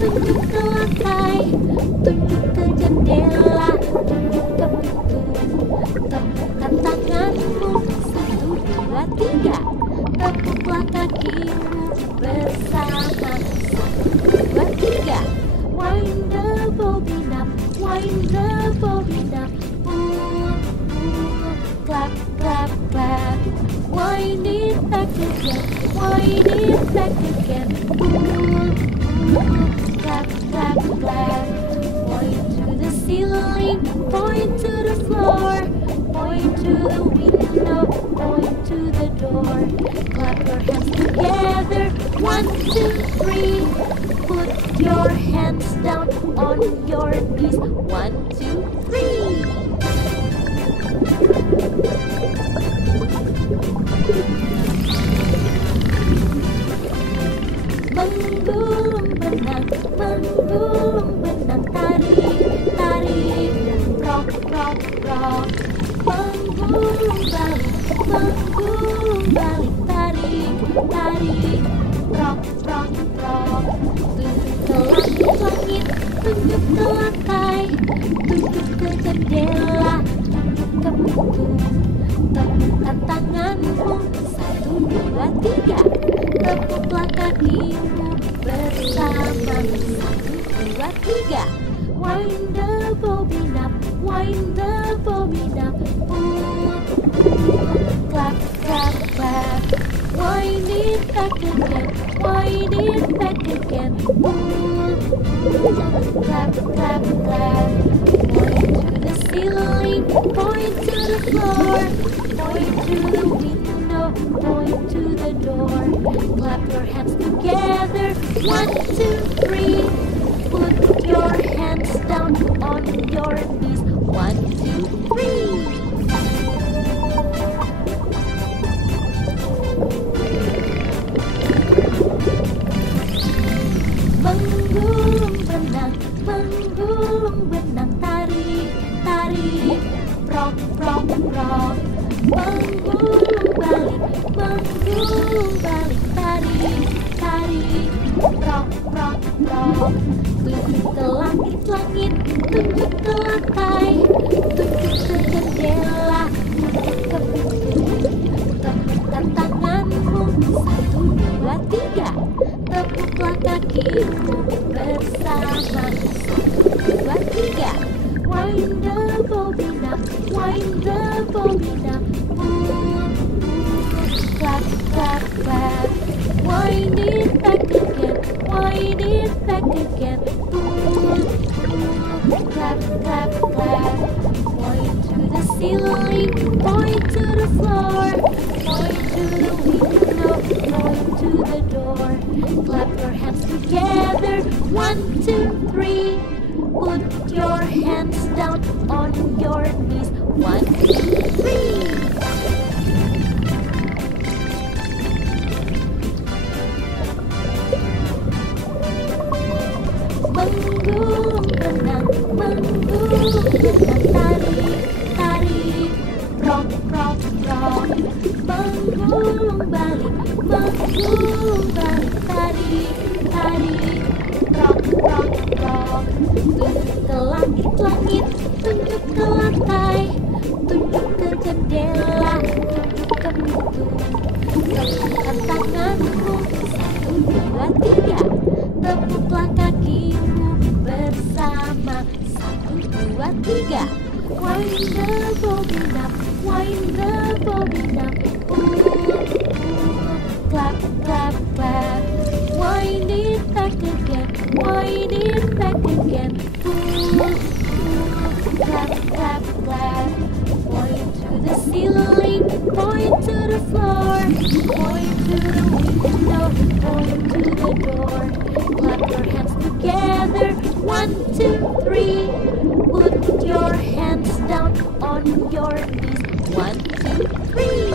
tunjuk ke lantai, tunjuk ke jendela, tunjuk ke pintu. Tepukkan tanganmu, 1, 2, 3. Tepuklah kakimu bersama, 1, 2, 3. Wind the bobbin up, wind the bobbin up. Pull, pull, clap, clap, clap. Wind it back again, wind it back again. Pull, pull, clap, clap, clap. Point to the ceiling, point to the floor, point to the window, point to the door. Clap your hands together, 1, 2, 3. Put your hands down on your knees, 1, 2, 3. Menggulung benang, tarik, tarik, rock, rock, rock. Menggulung balik, tarik, tarik, rock, rock, rock. Tunjuk ke langit, tunjuk ke lantai, tunjuk ke jendela, tunjuk ke pintu. Tepukkan tanganmu, 1, 2, 3. Tepuklah kakimu bersama, 1, 2, 3. Wind the bobbin up, wind the bobbin up. Pull, pull, clap, clap, clap. Wind it back again, wind it back again. Pull, pull, clap, clap, clap. Point to the ceiling, point to the floor, point to the window, point to the door. Clap your hands together, 1, 2, 3. Put your hands down on your knees, 1, 2, 3. Menggulung benang, tarik, tarik, rock, rock, rock. Menggulung balik, tarik, tarik, rock, rock, rock. Tunjuk ke langit, tunjuk ke lantai, tunjuk ke jendela, tunjuk ke pintu. Tepukkan tanganmu, 1, 2, 3. Tepuklah kakimu bersama, 1, 2, 3. Wind the bobbin up, wind the bobbin up. Pull, pull, clap, clap, clap. Wind it back again, wind it back again. Pull, pull, clap, clap, clap. Point to the ceiling, point to the floor, point to the window, point to the door. Clap your hands together, 1, 2, 3. Put your hands down on your knees, 1, 2, 3. Menggulung benang, tarik, tarik, rock, rock, rock. Menggulung balik, tarik, tarik, rock, rock, rock. Tunjuk ke langit, tunjuk ke lantai, tunjuk ke jendela, tunjuk ke pintu. Tepukkan tanganmu, 1, 2, 3. Tepuklah kakimu bersama, 1, 2, 3. Wind the bobbin up, wind the bobbin up. Pull, pull, clap, clap, clap. Wind it back again, wind it back again. Pull, pull, clap, clap, clap. Point to the ceiling, point to the floor, point to the window, point to the door. Clap your hands together, 1, 2, 3. Put your hands down on your knees, 1, 2, 3.